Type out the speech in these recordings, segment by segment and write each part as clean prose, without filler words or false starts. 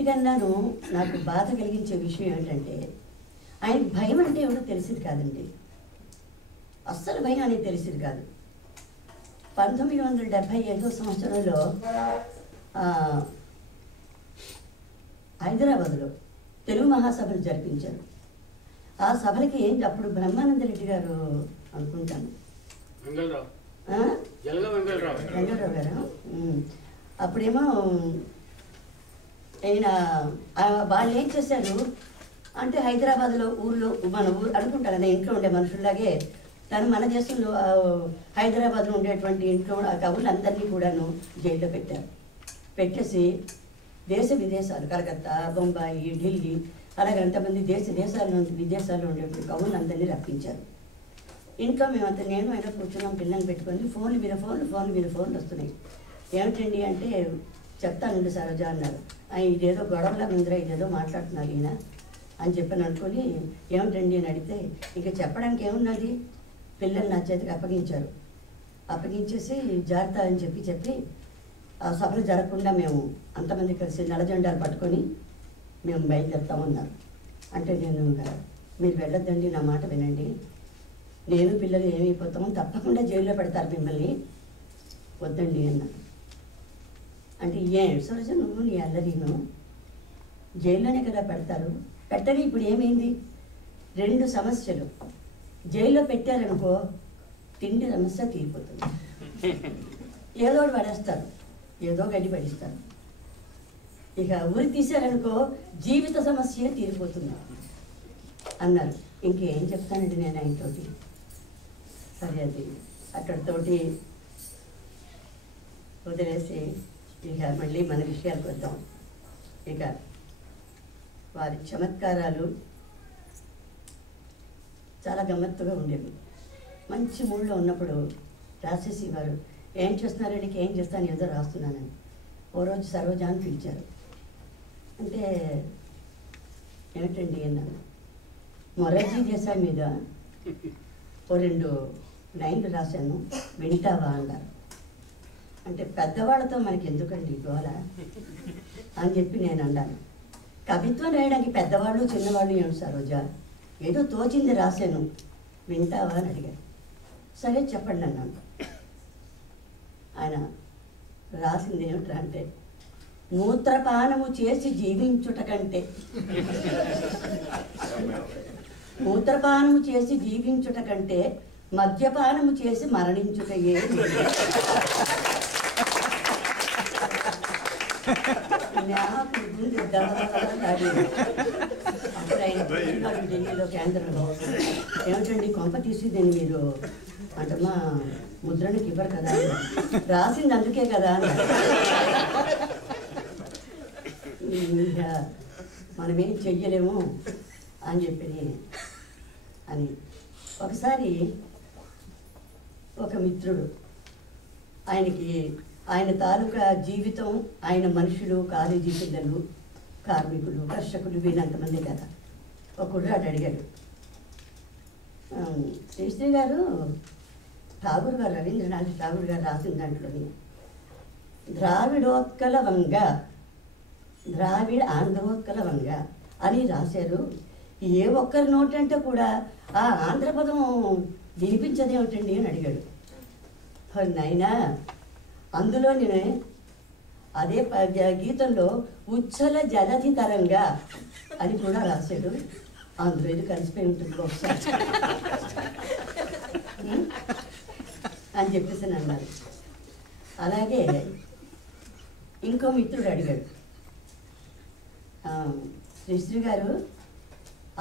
ఇప్పటికన్నాను నాకు బాధ కలిగించే విషయం ఏంటంటే ఆయనకి భయం అంటే ఏమిటో తెలిసింది కాదండి. అస్సలు భయం అనేది తెలిసింది కాదు. 1975 సంవత్సరంలో హైదరాబాద్లో తెలుగు మహాసభలు జరిపించారు. ఆ సభలకి అప్పుడు బ్రహ్మానంద రెడ్డి గారు అనుకుంటాను, వెంగళరావు గారు, అప్పుడేమో ఆయన వాళ్ళు ఏం చేశారు అంటే హైదరాబాద్లో ఊరు అనుకుంటారు కదా, ఇంట్లో ఉండే మనుషుల్లాగే తను మన దేశంలో హైదరాబాద్లో ఉండేటువంటి ఇంట్లో ఆ కవులందరినీ కూడాను జైల్లో పెట్టారు. పెట్టేసి దేశ విదేశాలు కలకత్తా, బొంబాయి, ఢిల్లీ అలాగే అంతమంది విదేశాల్లో ఉండేటువంటి కవులందరినీ రప్పించారు. ఇంట్లో మేమంతా నేను అయినా కూర్చున్నాం, పిల్లల్ని పెట్టుకొని ఫోన్లు మీద ఫోన్లు వస్తున్నాయి. ఏమిటండి అంటే చెప్తానండి సరోజా అన్నారు. ఇదేదో గొడవలా ముందర ఇదేదో మాట్లాడుతున్నారు ఈయన అని చెప్పని అనుకొని ఏమిటండి అని అడిగితే ఇక చెప్పడానికి ఏమున్నది, పిల్లలు నా చేతికి అప్పగించారు. అప్పగించేసి జాగ్రత్త అని చెప్పి ఆ సభలు జరగకుండా మేము అంతమంది కలిసి నల్ల జెండాలు పట్టుకొని మేము బయలుదేరుతామన్నారు. అంటే నేను మీరు వెళ్ళొద్దండి, నా మాట వినండి, నేను పిల్లలు ఏమైపోతామో తప్పకుండా జైల్లో పెడతారు మిమ్మల్ని, వద్దండి అన్నారు. అంటే సరోజ నువ్వు నీ అల్లరిను జైల్లోనే కదా పెడతారు, పెట్టని ఇప్పుడు ఏమైంది, 2 సమస్యలు. జైల్లో పెట్టారనుకో తిండి సమస్య తీరిపోతుంది, ఏదో పడేస్తారు, ఏదో గడ్డి పడిస్తారు. ఇక ఊరి తీశారనుకో జీవిత సమస్య తీరిపోతుంది అన్నారు. ఇంకేం చెప్తానండి నేను ఆయనతోటి. సరే అది అక్కడితోటి వదిలేసి ఇక మళ్ళీ మన విషయాలకు వద్దాం. ఇక వారి చమత్కారాలు చాలా గమ్మత్తుగా ఉండేవి. మంచి మూడ్లో ఉన్నప్పుడు రాసేసి వారు ఏం చేస్తున్నారండి, ఏం చేస్తాను ఏదో రాస్తున్నానని. ఓ రోజు సరోజా అని పిలిచారు. అంటే ఏమిటండి అన్నాను. మొరార్జీ దేశాయ్ మీద ఓ 2 లైన్లు రాశాను, వింటావా అన్నారు. అంటే పెద్దవాళ్ళతో మనకి ఎందుకండి గోల అని చెప్పి నేను అన్నాను. కవిత్వం రాయడానికి పెద్దవాళ్ళు చిన్నవాళ్ళు ఏమి సరోజా, ఏదో తోచింది రాశాను, వింటావా అని అడిగారు. సరే చెప్పండి అన్నాను. ఆయన రాసింది ఏమిట్రా అంటే, మూత్రపానము చేసి జీవించుట కంటే మద్యపానము చేసి మరణించుటయే. అప్పుడు ఆయన ఢిల్లీలో కేంద్రంలో ఏమిటండి కొంప తీసి దీన్ని మీరు అంటమ్మా ముద్రణకి ఇవ్వరు కదా, రాసింది అందుకే కదా మనమేం చెయ్యలేము అని చెప్పి అని. ఒకసారి ఒక మిత్రుడు ఆయన తాలూకా జీవితం, ఆయన మనుషులు, కాలేజీ పిల్లలు, కార్మికులు, కర్షకులు వీళ్ళంతమంది కదా. ఒక కుర్రాడు అడిగాడు, శ్రీశ్రీ గారు ఠాగూర్ గారు, రవీంద్రనాథ్ ఠాగూర్ గారు రాసిన దాంట్లోని ద్రావిడ ఆంధ్రోత్కల వంగ అని రాశారు. ఏ ఒక్కరి నోటంటే కూడా ఆ ఆంధ్రపదం వినిపించదేమిటండి అని అడిగాడు. నాయనా అందులోనే అదే గీతంలో ఉచ్చల జలధి తరంగా అని కూడా రాశాడు. అందులో ఇది కలిసిపోయి ఉంటుంది ఒకసారి అని చెప్పేసి అన్నారు. అలాగే ఇంకో మిత్రుడు అడిగాడు, శ్రీశ్రీ గారు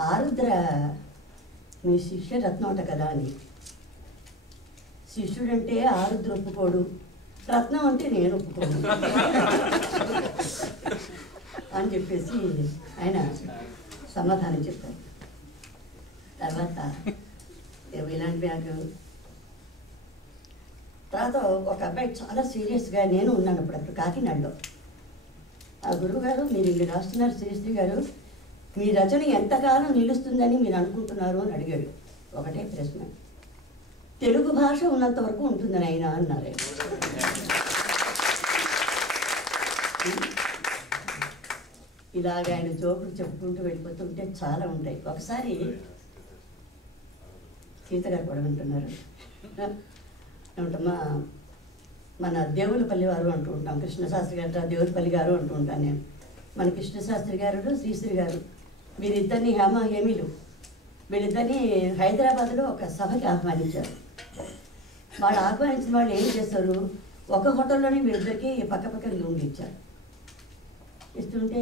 ఆరుద్ర మీ శిష్య రత్నోట కదా అని. శిష్యుడంటే ఆరుద్ర ఒప్పుకోడు, రత్నం అంటే నేను ఒప్పుకోడు అని చెప్పేసి ఆయన సమాధానం చెప్పారు. తర్వాత ఇలాంటి బ్యాగ్ తర్వాత ఒక అబ్బాయి చాలా సీరియస్గా, నేను ఉన్నాను అప్పుడు కాకినాడలో. ఆ గురువు గారు మీరు ఇల్లు రాస్తున్నారు శ్రీశ్రీ గారు, మీ రచన ఎంతకాలం నిలుస్తుందని మీరు అనుకుంటున్నారు అని అడిగాడు. ఒకటే ప్రశ్న, తెలుగు భాష ఉన్నంత వరకు ఉంటుందని ఆయన అన్నారు. ఇలాగ ఆయన జోకులు చెప్పుకుంటూ వెళ్ళిపోతుంటే చాలా ఉంటాయి. ఒకసారి సీత గారు కూడా వింటున్నారు ఏమంటమ్మా, మన దేవులపల్లి వారు అంటూ ఉంటాం, కృష్ణశాస్త్రి గారు దేవులపల్లి గారు అంటూ ఉంటాను నేను. మన కృష్ణశాస్త్రి గారు శ్రీశ్రీ గారు వీరిద్దరిని హేమీలు వీళ్ళిద్దరిని హైదరాబాద్లో ఒక సభకి ఆహ్వానించారు. వాళ్ళు ఆహ్వానించిన వాళ్ళు ఏం చేస్తారు, ఒక హోటల్లోనే వీళ్ళిద్దరికి పక్క పక్కన రూమ్లు ఇచ్చారు. ఇస్తుంటే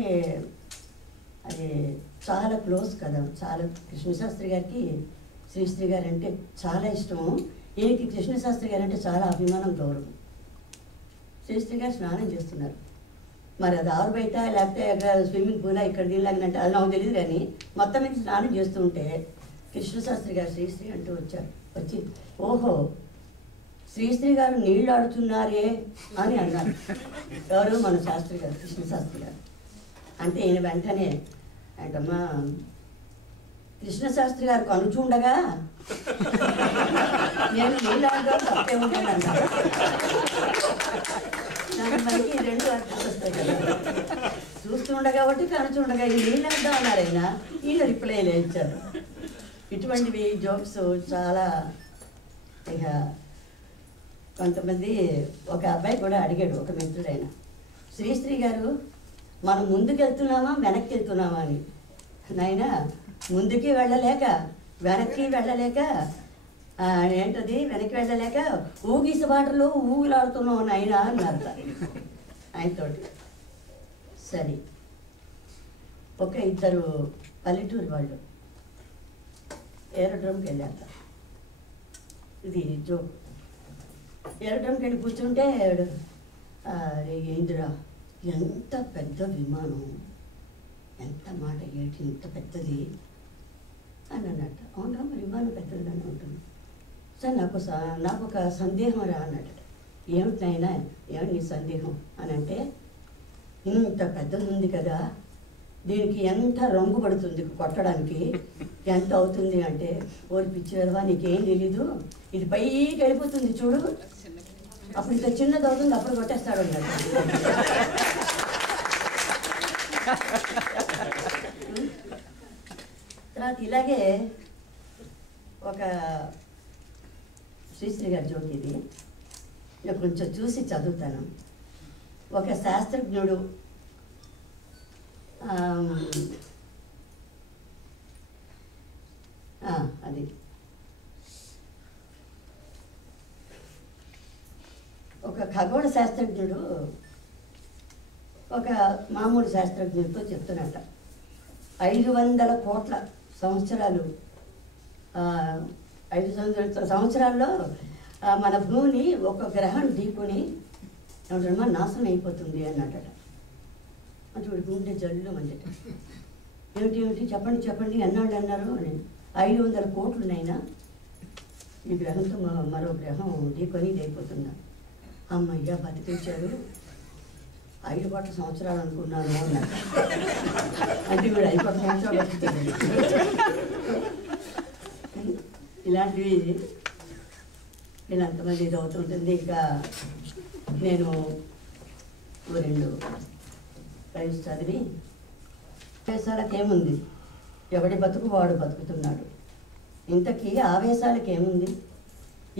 అది చాలా క్లోజ్ కదా, చాలా కృష్ణశాస్త్రి గారికి శ్రీశ్రీ గారు అంటే చాలా ఇష్టము. ఈయనకి కృష్ణశాస్త్రి గారు అంటే చాలా అభిమానం, గౌరవం. శ్రీశ్రీ గారు స్నానం చేస్తున్నారు. మరి అది ఆరు బయట లేకపోతే అక్కడ స్విమ్మింగ్ పూలా ఇక్కడ దీనిలాగినట్టు అది నాకు తెలియదు, కానీ మొత్తం మీద స్నానం చేస్తుంటే కృష్ణశాస్త్రి గారు శ్రీశ్రీ అంటూ వచ్చారు. వచ్చి ఓహో శ్రీశ్రీ గారు నీళ్ళు ఆడుతున్నారే అని అన్నారు. ఎవరు, మన శాస్త్రి గారు, కృష్ణశాస్త్రి గారు. అంటే ఈయన వెంటనే అంటమ్మా, కృష్ణశాస్త్రి గారు కనుచుండగా నేను నీళ్ళు ఆడడం తప్పే ఉంటాను అన్నారు. నాకు మనకి రెండు అర్థాలు వస్తాయి కదా, చూస్తుండగా ఒకటి కనుచుండగా ఈ నీళ్ళు ఆడదాం అన్నారు ఆయన. ఈయన రిప్లై ఇచ్చారు. ఇటువంటివి జోక్స్ చాలా. ఇక కొంతమంది, ఒక అబ్బాయి కూడా అడిగాడు, ఒక మిత్రుడైన, శ్రీశ్రీ గారు మనం ముందుకు వెళ్తున్నామా వెనక్కి వెళ్తున్నామా అని. నాయన ముందుకి వెళ్ళలేక వెనక్కి వెళ్ళలేక ఏంటది వెనక్కి వెళ్ళలేక ఊగిసబాటలో ఊగులాడుతున్నావు నాయన అన్నారు ఆయనతోటి. సరే, ఒక ఇద్దరు పల్లెటూరు వాళ్ళు ఏరోడ్రోమ్కి వెళ్ళాక, ఇది జోక్. ఏరోడ్రోమ్కి వెళ్ళి కూర్చుంటే ఏందిరా ఎంత పెద్ద విమానం, ఎంత మాట ఏంటి ఇంత పెద్దది అని అన్నట్టు. అవునా, మరి విమానం పెద్దదిగానే ఉంటుంది సార్, నాకు ఒక సందేహం రా అన్నట్టు. ఏమిటి నాయనా, ఏమిటి నీ సందేహం అని అంటే, ఇంత పెద్దది ఉంది కదా, దీనికి ఎంత రంగు పడుతుంది కొట్టడానికి, ఎంత అవుతుంది అంటే, ఓరి పిచ్చి వెదవా నీకేం తెలీదు, ఇది పైకి వెళ్ళిపోతుంది చూడు, అప్పుడు ఇంత చిన్నది అవుతుంది, అప్పుడు కొట్టేస్తాడు అన్నాడు. తర్వాత ఇలాగే ఒక శ్రీశ్రీ గారి జోక్ ఇది, నేను కొంచెం చూసి చదువుతాను. ఒక శాస్త్రజ్ఞుడు అది ఒక ఖగోళ శాస్త్రజ్ఞుడు ఒక మామూలు శాస్త్రజ్ఞుడితో చెప్తున్నట్ట, 500 కోట్ల సంవత్సరాలు 500 సంవత్సరాల్లో మన భూమిని ఒక గ్రహం ఢీకొని నాశనం అయిపోతుంది అన్నట్ట. అంటే వాడి గుండె జల్లు మందట. ఏమిటి చెప్పండి చెప్పండి అన్నాళ్ళు అన్నారు. 500 కోట్లునైనా ఈ గ్రహంతో మరో గ్రహం ఢీకొని ఇది అయిపోతుందా. అమ్మయ్య బతికించాడు, 5 కోట్ల సంవత్సరాలు అనుకున్నాను అన్నట్టు. అంటే వీడు 5 కోట్ల సంవత్సరాలు బతుకుతాడు. ఇలాంటివి నేను అంతమంది ఇది అవుతుంటుంది. ఇంకా నేను 2 రైల్స్ చదివి, ఆవేశాలకేముంది, ఎవడి బతుకు వాడు బతుకుతున్నాడు. ఇంతకీ ఆవేశాలకేముంది,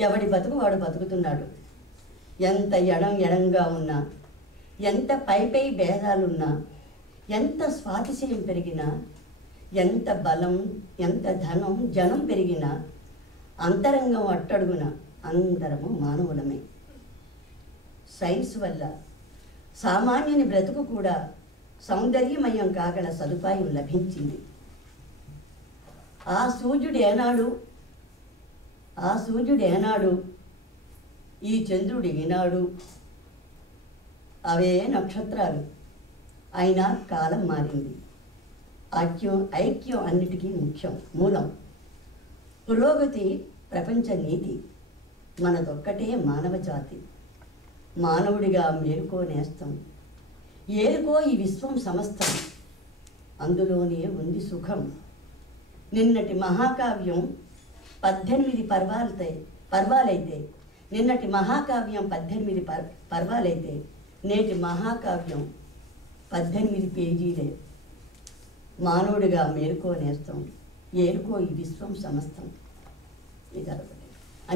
ఎవడి బతుకు వాడు బతుకుతున్నాడు. ఎంత ఎడంగా ఉన్నా, ఎంత పై భేదాలున్నా, ఎంత స్వాతిశయం పెరిగినా, ఎంత బలం, ఎంత ధనం జనం పెరిగినా, అంతరంగం అట్టడుగున అందరము మానవులమే. సైన్స్ వల్ల సామాన్యుని బ్రతుకు కూడా సౌందర్యమయం కాగల సదుపాయం లభించింది. ఆ సూర్యుడు ఏనాడు, ఈ చంద్రుడు ఈనాడు, అవే నక్షత్రాలు. అయినా కాలం మారింది. ఐక్యం అన్నిటికీ మూలం. పురోగతి ప్రపంచ నీతి, మనదొక్కటే మానవ జాతి. మానవుడిగా మేలుకో నేస్తం, ఏలుకో ఈ విశ్వం సమస్తం, అందులోనే ఉంది సుఖం. నిన్నటి మహాకావ్యం 18 పర్వాలైతే నిన్నటి మహాకావ్యం 18 పర్వాలైతే నేటి మహాకావ్యం 18 పేజీలే. మానవుడిగా మేలుకో నేస్తం, ఏలుకో ఈ విశ్వం సమస్తం. ఇది అదొకటి.